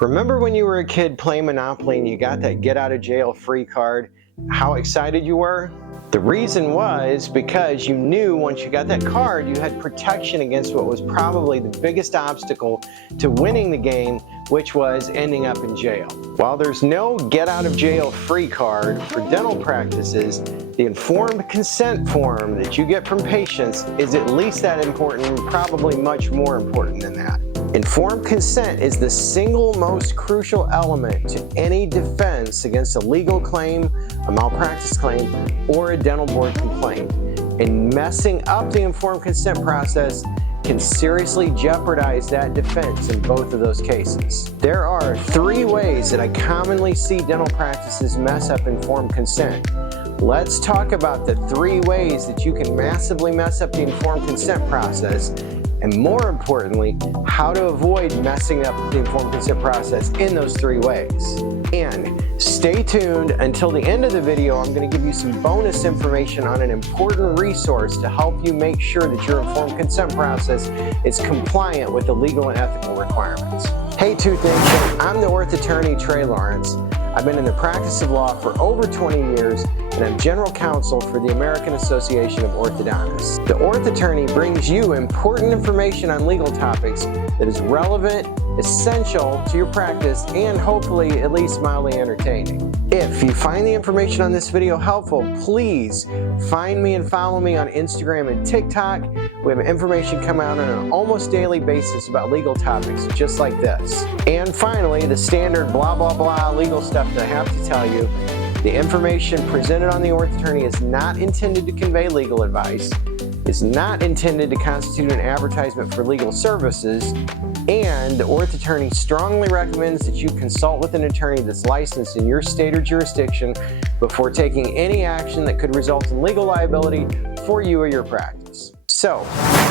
Remember when you were a kid playing Monopoly and you got that get out of jail free card? How excited you were? The reason was because you knew once you got that card, you had protection against what was probably the biggest obstacle to winning the game, which was ending up in jail. While there's no get out of jail free card for dental practices, the informed consent form that you get from patients is at least that important, and probably much more important than that. Informed consent is the single most crucial element to any defense against a legal claim, a malpractice claim, or a dental board complaint. And messing up the informed consent process can seriously jeopardize that defense in both of those cases. There are 3 ways that I commonly see dental practices mess up informed consent. Let's talk about the 3 ways that you can massively mess up the informed consent process, and more importantly, how to avoid messing up the informed consent process in those 3 ways. And stay tuned until the end of the video. I'm going to give you some bonus information on an important resource to help you make sure that your informed consent process is compliant with the legal and ethical requirements. Hey Tooth Nation, I'm the Orth Attorney Trey Lawrence. I've been in the practice of law for over 20 years, and I'm General Counsel for the American Association of Orthodontists. The Orth Attorney brings you important information on legal topics that is relevant, essential to your practice, and hopefully at least mildly entertaining. If you find the information on this video helpful, please find me and follow me on Instagram and TikTok. We have information come out on an almost daily basis about legal topics just like this. And finally, the standard blah blah blah legal stuff that I have to tell you. The information presented on the Orth Attorney is not intended to convey legal advice, is not intended to constitute an advertisement for legal services, and the Orth Attorney strongly recommends that you consult with an attorney that's licensed in your state or jurisdiction before taking any action that could result in legal liability for you or your practice. So,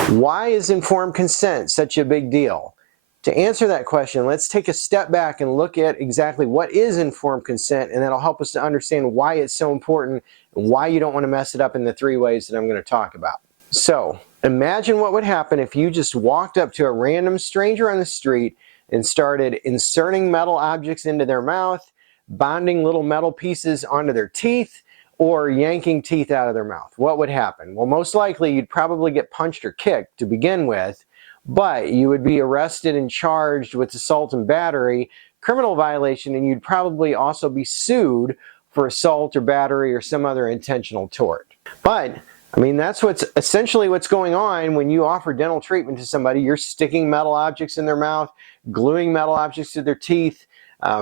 why is informed consent such a big deal? To answer that question, let's take a step back and look at exactly what is informed consent, and that'll help us to understand why it's so important and why you don't want to mess it up in the 3 ways that I'm going to talk about. So, imagine what would happen if you just walked up to a random stranger on the street and started inserting metal objects into their mouth, bonding little metal pieces onto their teeth, or yanking teeth out of their mouth. What would happen? Well, most likely you'd probably get punched or kicked to begin with, but you would be arrested and charged with assault and battery, criminal violation, and you'd probably also be sued for assault or battery or some other intentional tort. But I mean, that's essentially what's going on when you offer dental treatment to somebody. You're sticking metal objects in their mouth, gluing metal objects to their teeth,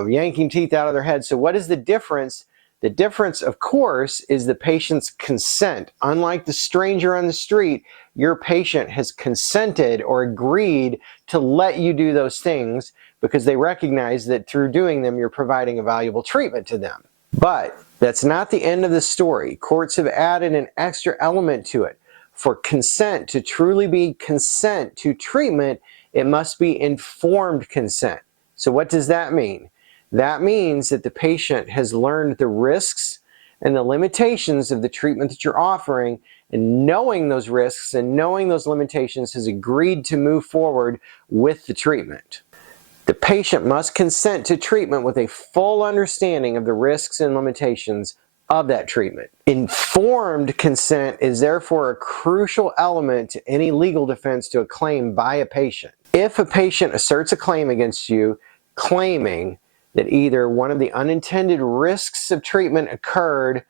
yanking teeth out of their head. So what is the difference? The difference, of course, is the patient's consent. Unlike the stranger on the street, your patient has consented or agreed to let you do those things because they recognize that through doing them, you're providing a valuable treatment to them. But that's not the end of the story. Courts have added an extra element to it. For consent to truly be consent to treatment, it must be informed consent. So what does that mean? That means that the patient has learned the risks and the limitations of the treatment that you're offering, and knowing those risks and knowing those limitations has agreed to move forward with the treatment. The patient must consent to treatment with a full understanding of the risks and limitations of that treatment. Informed consent is therefore a crucial element to any legal defense to a claim by a patient. If a patient asserts a claim against you, claiming that either one of the unintended risks of treatment occurred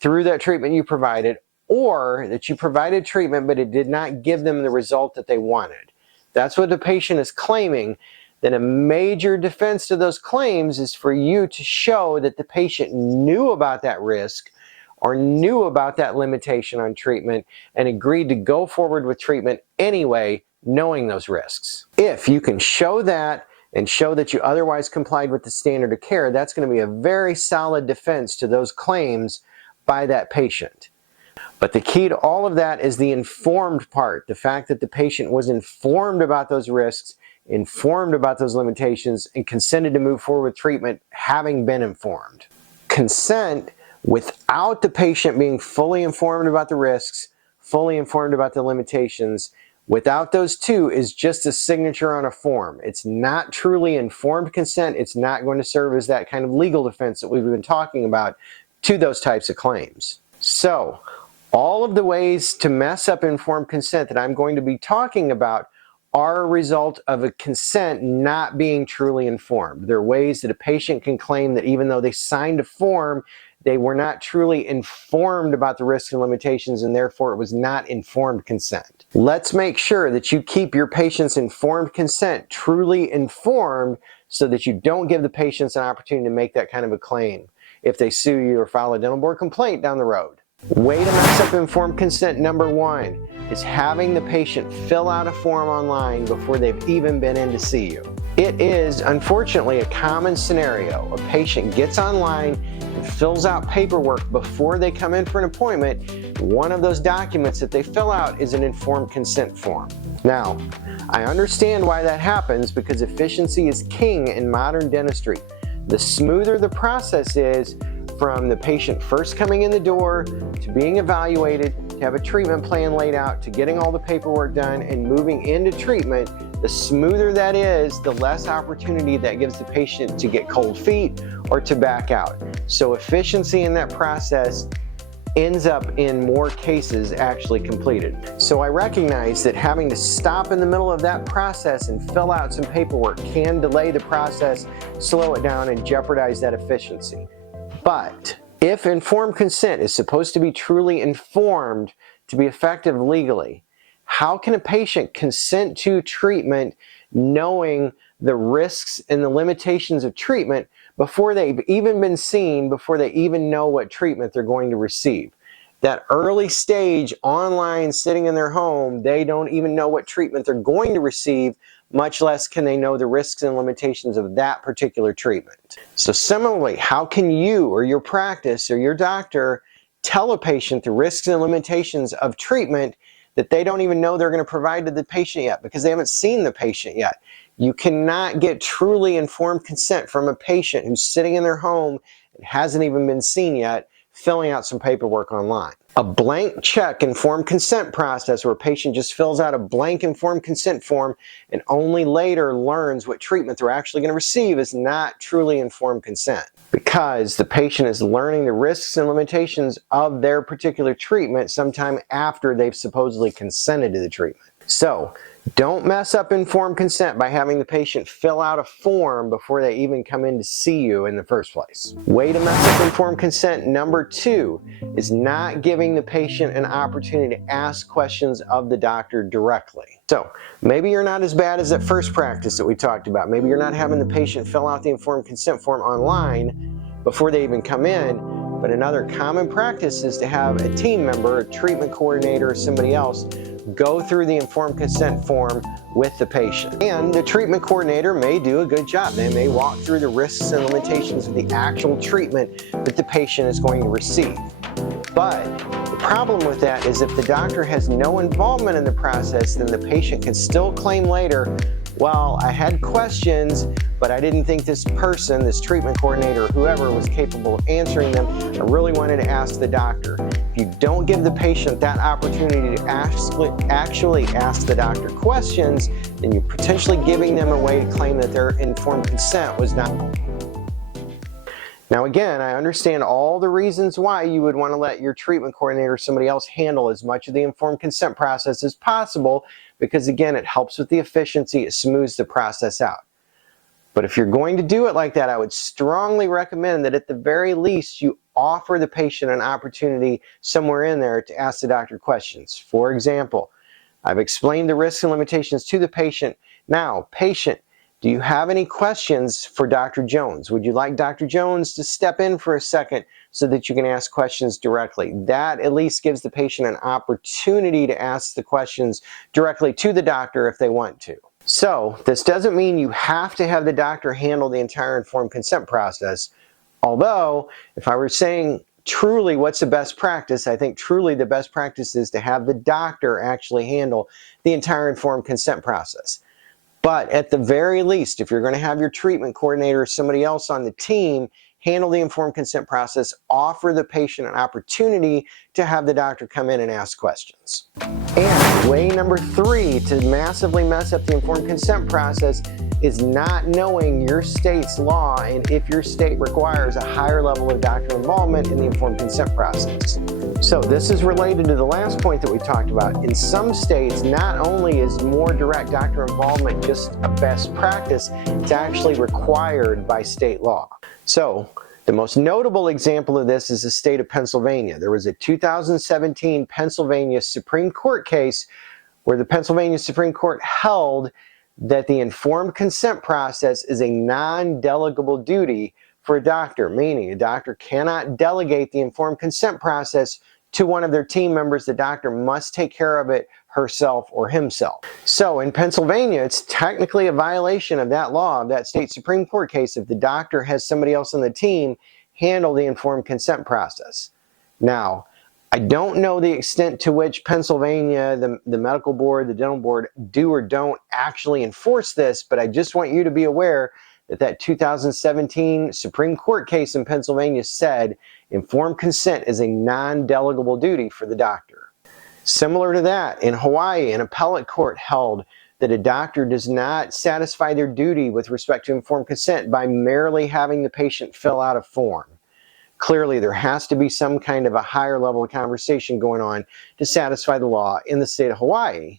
through that treatment you provided, or that you provided treatment but it did not give them the result that they wanted, that's what the patient is claiming, then a major defense to those claims is for you to show that the patient knew about that risk or knew about that limitation on treatment and agreed to go forward with treatment anyway, knowing those risks. If you can show that and show that you otherwise complied with the standard of care, that's going to be a very solid defense to those claims by that patient. But the key to all of that is the informed part, the fact that the patient was informed about those risks, informed about those limitations, and consented to move forward with treatment having been informed. Consent without the patient being fully informed about the risks, fully informed about the limitations, Without those two is just a signature on a form. It's not truly informed consent. It's not going to serve as that kind of legal defense that we've been talking about to those types of claims. So, all of the ways to mess up informed consent that I'm going to be talking about are a result of a consent not being truly informed. There are ways that a patient can claim that even though they signed a form, they were not truly informed about the risks and limitations, and therefore it was not informed consent. Let's make sure that you keep your patient's informed consent truly informed so that you don't give the patients an opportunity to make that kind of a claim if they sue you or file a dental board complaint down the road. Way to mess up informed consent number one is having the patient fill out a form online before they've even been in to see you. It is, unfortunately, a common scenario. A patient gets online and fills out paperwork before they come in for an appointment. One of those documents that they fill out is an informed consent form. Now, I understand why that happens because efficiency is king in modern dentistry. The smoother the process is, from the patient first coming in the door, to being evaluated, to have a treatment plan laid out, to getting all the paperwork done and moving into treatment, the smoother that is, the less opportunity that gives the patient to get cold feet or to back out. So efficiency in that process ends up in more cases actually completed. So I recognize that having to stop in the middle of that process and fill out some paperwork can delay the process, slow it down, and jeopardize that efficiency. But if informed consent is supposed to be truly informed to be effective legally, how can a patient consent to treatment knowing the risks and the limitations of treatment before they've even been seen, before they even know what treatment they're going to receive? That early stage online sitting in their home, they don't even know what treatment they're going to receive, much less can they know the risks and limitations of that particular treatment. So similarly, how can you or your practice or your doctor tell a patient the risks and limitations of treatment that they don't even know they're going to provide to the patient yet because they haven't seen the patient yet? You cannot get truly informed consent from a patient who's sitting in their home and hasn't even been seen yet, filling out some paperwork online. A blank check informed consent process where a patient just fills out a blank informed consent form and only later learns what treatment they're actually going to receive is not truly informed consent, because the patient is learning the risks and limitations of their particular treatment sometime after they've supposedly consented to the treatment. So don't mess up informed consent by having the patient fill out a form before they even come in to see you in the first place. Way to mess up informed consent number two is not giving the patient an opportunity to ask questions of the doctor directly. So maybe you're not as bad as that first practice that we talked about. Maybe you're not having the patient fill out the informed consent form online before they even come in. But another common practice is to have a team member, a treatment coordinator, or somebody else go through the informed consent form with the patient. And the treatment coordinator may do a good job. They may walk through the risks and limitations of the actual treatment that the patient is going to receive. But the problem with that is if the doctor has no involvement in the process, then the patient can still claim later, well, I had questions, but I didn't think this person, this treatment coordinator, whoever was capable of answering them. I really wanted to ask the doctor. If you don't give the patient that opportunity to actually ask the doctor questions, then you're potentially giving them a way to claim that their informed consent was not. Now again, I understand all the reasons why you would want to let your treatment coordinator or somebody else handle as much of the informed consent process as possible, because again, it helps with the efficiency, it smooths the process out. But if you're going to do it like that, I would strongly recommend that at the very least you offer the patient an opportunity somewhere in there to ask the doctor questions. For example, I've explained the risks and limitations to the patient. Now, patient, do you have any questions for Dr. Jones? Would you like Dr. Jones to step in for a second so that you can ask questions directly? That at least gives the patient an opportunity to ask the questions directly to the doctor if they want to. So this doesn't mean you have to have the doctor handle the entire informed consent process. Although, if I were saying truly what's the best practice, I think truly the best practice is to have the doctor actually handle the entire informed consent process. But at the very least, if you're going to have your treatment coordinator or somebody else on the team handle the informed consent process, offer the patient an opportunity to have the doctor come in and ask questions. results. And way number 3 to massively mess up the informed consent process is not knowing your state's law and if your state requires a higher level of doctor involvement in the informed consent process. So this is related to the last point that we talked about. In some states, not only is more direct doctor involvement just a best practice, it's actually required by state law. So the most notable example of this is the state of Pennsylvania. There was a 2017 Pennsylvania Supreme Court case where the Pennsylvania Supreme Court held that the informed consent process is a non-delegable duty for a doctor, meaning a doctor cannot delegate the informed consent process to one of their team members. The doctor must take care of it herself or himself. So in Pennsylvania, it's technically a violation of that law, of that state Supreme Court case, if the doctor has somebody else on the team handle the informed consent process. Now, I don't know the extent to which Pennsylvania, the medical board, the dental board do or don't actually enforce this, but I just want you to be aware that that 2017 Supreme Court case in Pennsylvania said informed consent is a non-delegable duty for the doctor. Similar to that, in Hawaii, an appellate court held that a doctor does not satisfy their duty with respect to informed consent by merely having the patient fill out a form. Clearly, there has to be some kind of a higher level of conversation going on to satisfy the law in the state of Hawaii.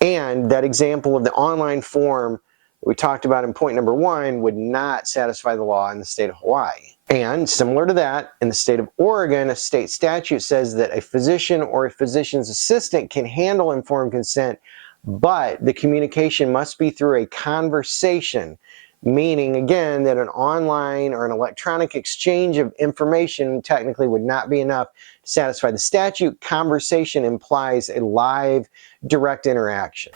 And that example of the online form that we talked about in point number 1 would not satisfy the law in the state of Hawaii. And similar to that, in the state of Oregon, a state statute says that a physician or a physician's assistant can handle informed consent, but the communication must be through a conversation. Meaning, again, that an online or an electronic exchange of information technically would not be enough to satisfy the statute. Conversation implies a live, direct interaction.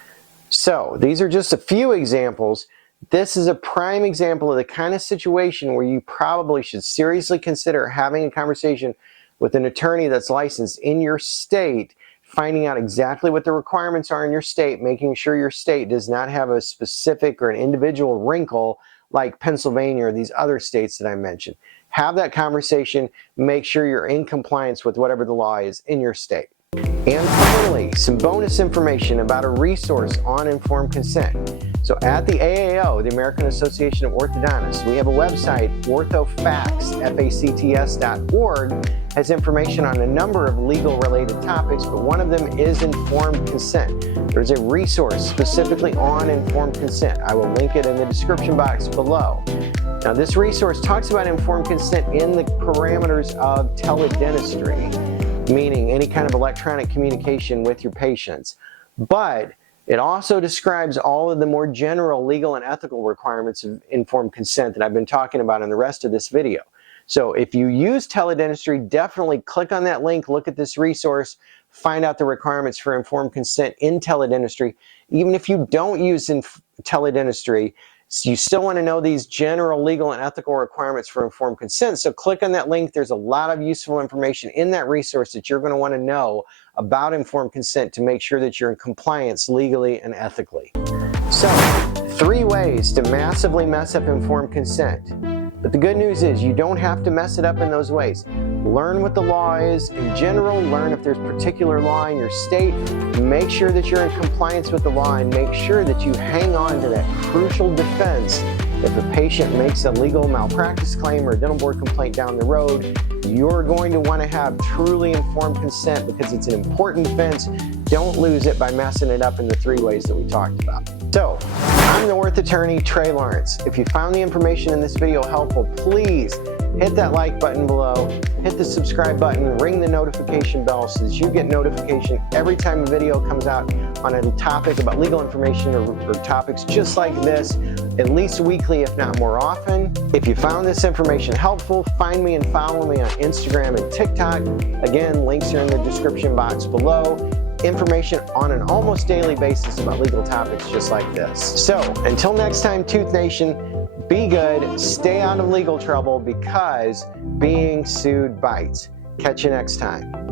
So these are just a few examples. This is a prime example of the kind of situation where you probably should seriously consider having a conversation with an attorney that's licensed in your state, finding out exactly what the requirements are in your state, making sure your state does not have a specific or an individual wrinkle like Pennsylvania or these other states that I mentioned. Have that conversation, make sure you're in compliance with whatever the law is in your state. And finally, some bonus information about a resource on informed consent. So at the AAO, the American Association of Orthodontists, we have a website, orthofacts.org, has information on a number of legal related topics, but one of them is informed consent. There's a resource specifically on informed consent. I will link it in the description box below. Now this resource talks about informed consent in the parameters of teledentistry, meaning any kind of electronic communication with your patients. But it also describes all of the more general legal and ethical requirements of informed consent that I've been talking about in the rest of this video. So if you use teledentistry, definitely click on that link, look at this resource, find out the requirements for informed consent in teledentistry. Even if you don't use teledentistry, you still want to know these general legal and ethical requirements for informed consent. So click on that link. There's a lot of useful information in that resource that you're going to want to know about informed consent to make sure that you're in compliance legally and ethically. So 3 ways to massively mess up informed consent. But the good news is you don't have to mess it up in those ways. Learn what the law is in general, learn if there's particular law in your state, make sure that you're in compliance with the law, and make sure that you hang on to that crucial defense. If a patient makes a legal malpractice claim or a dental board complaint down the road, you're going to want to have truly informed consent because it's an important defense. Don't lose it by messing it up in the 3 ways that we talked about. So, I'm the Orth Attorney, Trey Lawrence. If you found the information in this video helpful, please hit that like button below, hit the subscribe button, ring the notification bell so that you get notification every time a video comes out on a topic about legal information or topics just like this, at least weekly, if not more often. If you found this information helpful, find me and follow me on Instagram and TikTok. Again, links are in the description box below. Information on an almost daily basis about legal topics just like this. So until next time, Tooth Nation, be good, stay out of legal trouble because being sued bites. Catch you next time.